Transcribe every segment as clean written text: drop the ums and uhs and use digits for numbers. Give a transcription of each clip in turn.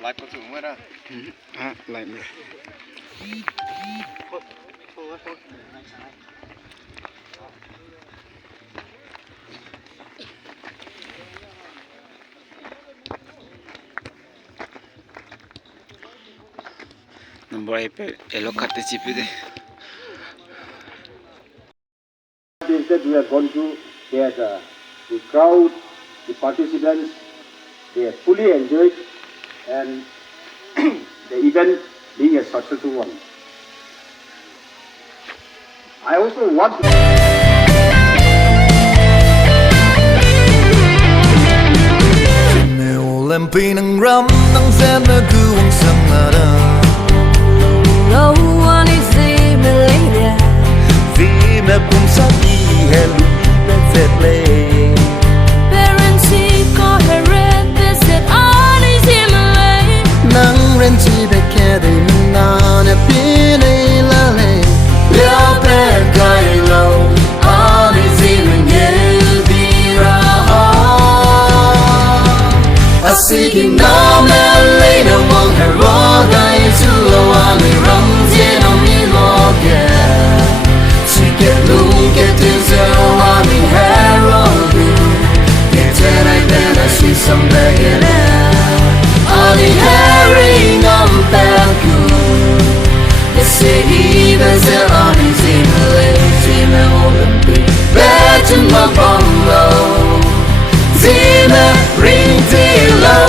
Lại có thử mới ra. Lại nữa. Number 8 yellow card the chip there. That we are going to, the crowd, the participants, they are fully enjoyed and the event being a successful one. I also want to Zeme Olympic nang ram nang zem na kuwang sang nara. No one is Zeme later. Zeme kum sa di helu na zetle. Parents he call her red. They said all is Zeme late. Nang ren chi be ke de na na pile la le. Liao pe kai lo all is Zeme ye di ra. I see him now and later among her all guys who are on the runs in on me log. She get look at this on me herald. Get that I better see some begging on the herring on Belgu. The city was on his Zeme Olympic. Back to my bungalow. Zeme ring low.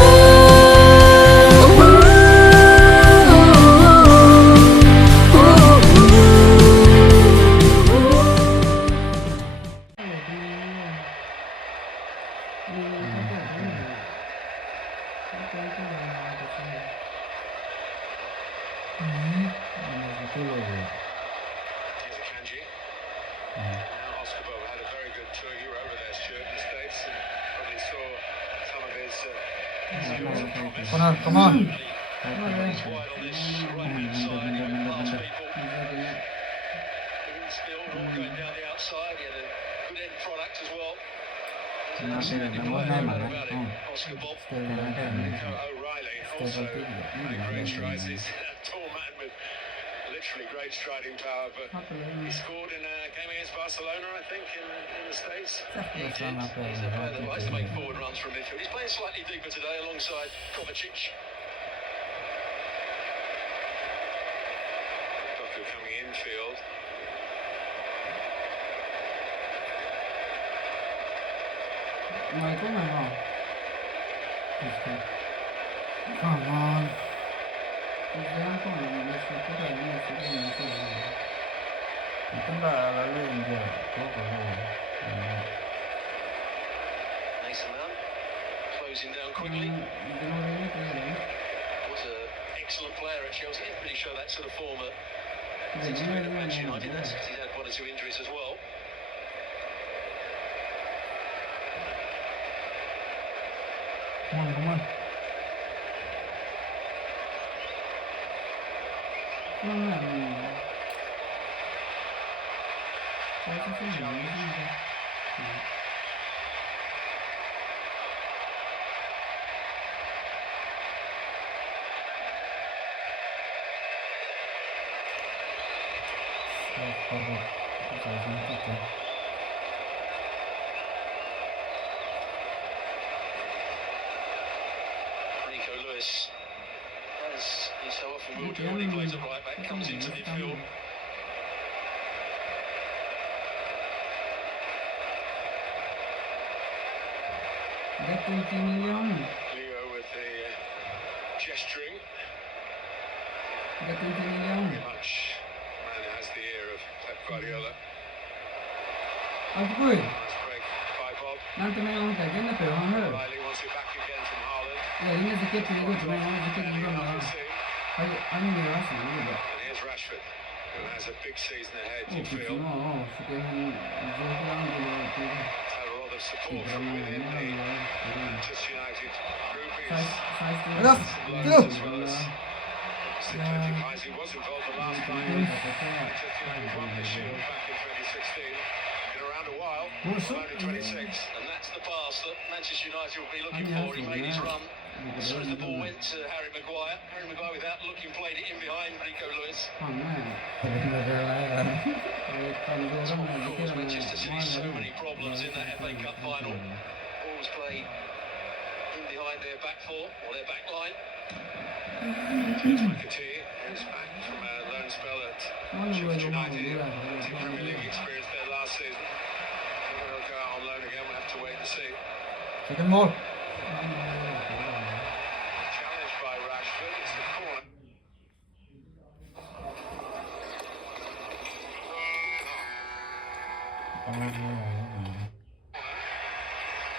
Come on. Literally great striding power, but he scored in a game against Barcelona, I think, in the States. He's a player that likes to make forward runs from midfield. He's playing slightly deeper today alongside Kovacic. Lukaku coming infield. Come on. Mason Mount closing down quickly. Was an excellent player at Chelsea. Didn't really show that sort of form since he's been at Manchester United. That's because he's had one or two injuries as well. Come on. Rico Lewis, as he so often will do when he plays a right back, comes into midfield. Leo with the gesturing. Very much man has the ear of Pep Guardiola. Nice break by Bob. Riley wants it back again from Haaland. And here's Rashford, who has a big season ahead, you feel. Had a lot of support from within the Manchester United group. He was involved the last time Manchester United won the Shield back in 2016. Been around a while, only 26, and that's the pass that Manchester United will be looking for. He made his run As soon as the ball went to Harry Maguire without looking played it in behind Rico Lewis. Manchester City so many problems in that FA Cup final. Ball was played in behind their back four or their back line. James McAtee is back from a loan spell at Sheffield United. Premier League experience there last season. Whether he'll go out on loan again, we'll have to wait and see. Second ball. Challenged by Rashford, it's the corner.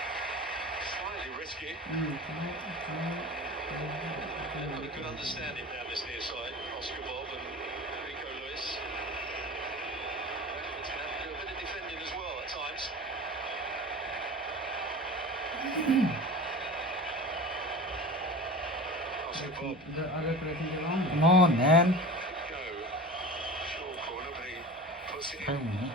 Slightly risky. They've got a good understanding now, this near side. Oscar Bob and Rico Lewis. Rashford's going to have to do a bit of defending as well at times. Oscar Bob. Come on, man. Go. Short corner, but he puts it Hey, in. man.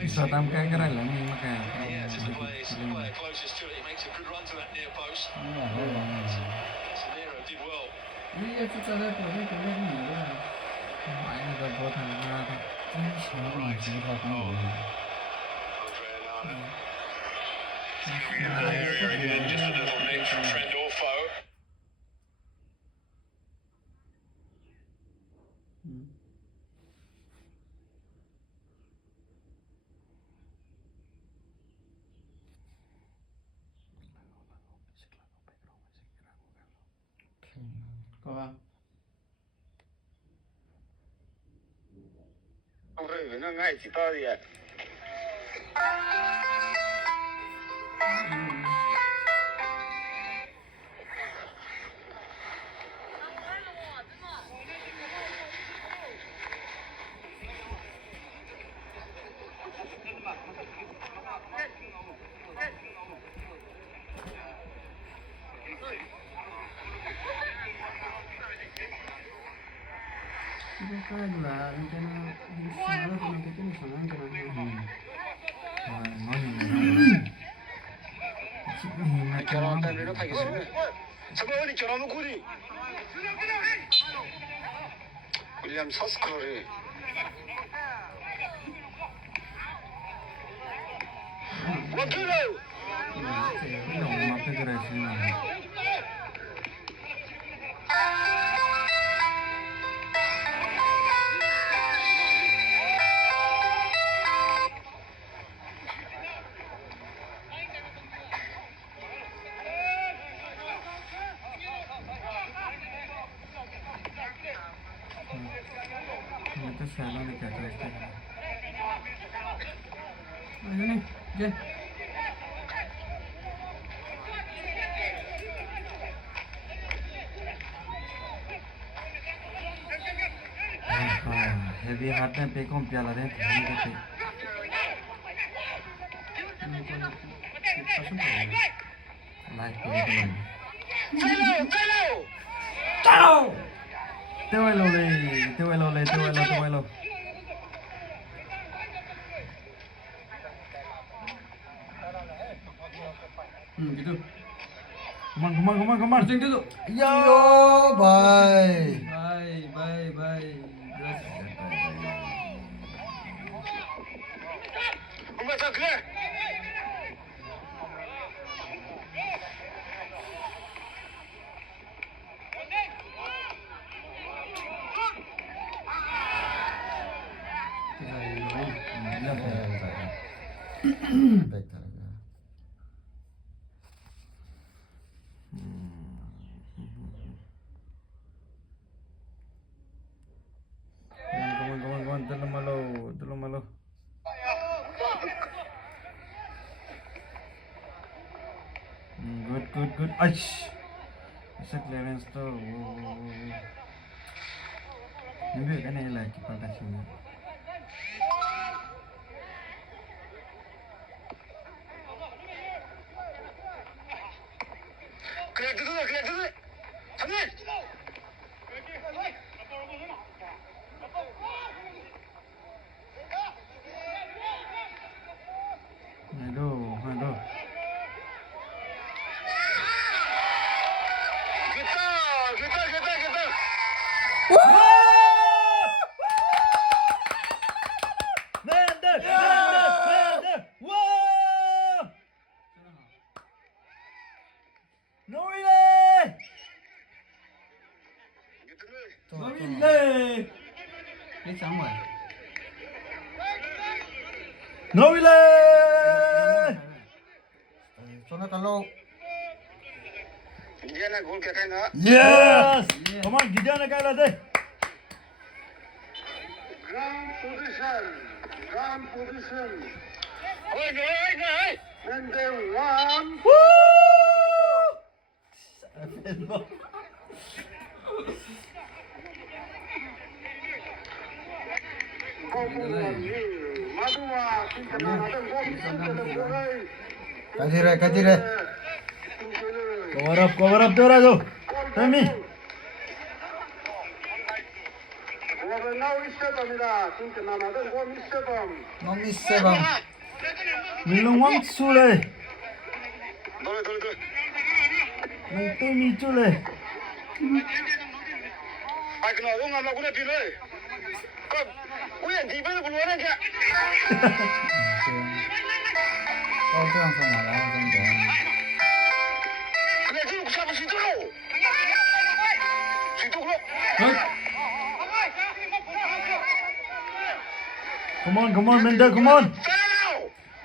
Bisa tam kayak keren lah nih makanya. Yeah, it's the player closest to it. He makes a good run to that near post. Samiro did well. Ini udah buat anak. Coming into the area again, just a little nick from friend or foe. Nó ngay chỉ to gì ạ? 저번에 결혼하고리. 윌리엄 서스커리. 원투로. Itu salah nih kata Ustaz. Ayo nih, Jen. Heavy heart में पे कौन प्याला रे खाने के पे like चलो Tewelo le, tewelo. Gitu. Come on. Sing dulu. Yo, bye. Baik talaga. Come on. Dalo malo. Good. Aish. Isa clearance to. Hindi ka na ilaki pa kasi. 그래 장난 Aduh. Lấy xong rồi. No delay. Cho nó kalau. Dia nak gol ke kan? Yes. Come on, Gideon cái là đây. Ground position. Oi, and then one. Woo! Kaji re. Cover up तेरा जो. Temi. Nó miss xe bang. Milong wang sule. Nang Temi sule. Ai kena orang nak guna pilih. Kau, yang di mana keluaran dia? Ô thế không phải là không được. Kena tu siapa situ lo? Situ lo. Come on, Mandeu, come on.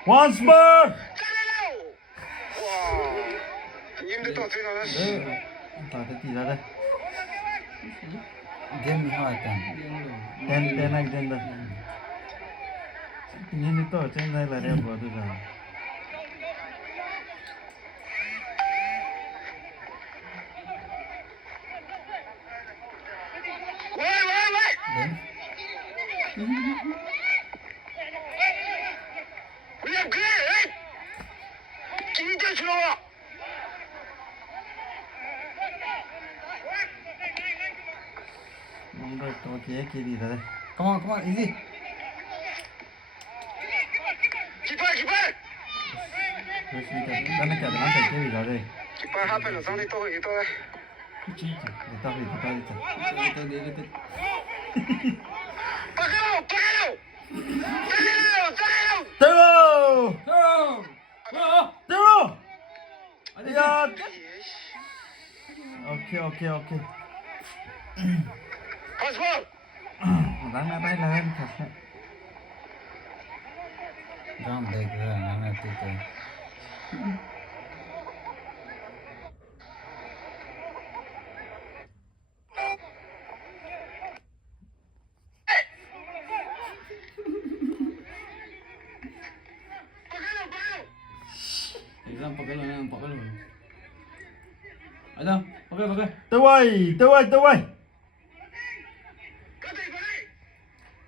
Once more. Nhìn được tao thấy nó. Tao thấy gì ra đây? Game hỏi tầm. Ten anh ten đây. Nhìn được tao trên đây là đẹp quá tôi rồi. Đến. William Gray, eh? Kini dia suruh. Mandeu to cái gì ra đây? Come on, easy. Keeper. Wes ni kan. Dan nak ada nak cái gì ra đây? Keeper apa nak sang itu itu. Kita Pakai. Tero. Ya. Okay. Pass ball. Rana bay là hơn thật. Ram देख रहा है ना ठीक है. Exam pakai lo. Ada, pakai. Tôi ơi.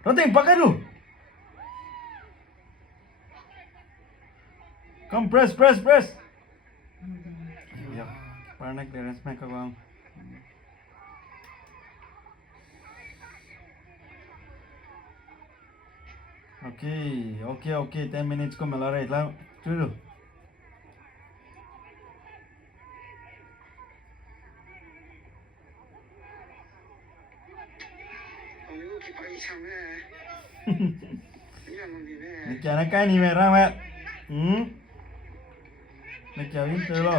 Nó tìm bắt cái luôn. Come press. Yeah. Parna clearance में कबाऊं. Okay. 10 minutes को मिला रहा है इतना चलो. Nó क्या ना क्या नहीं मेरा मैं. Nó क्या भी चलो.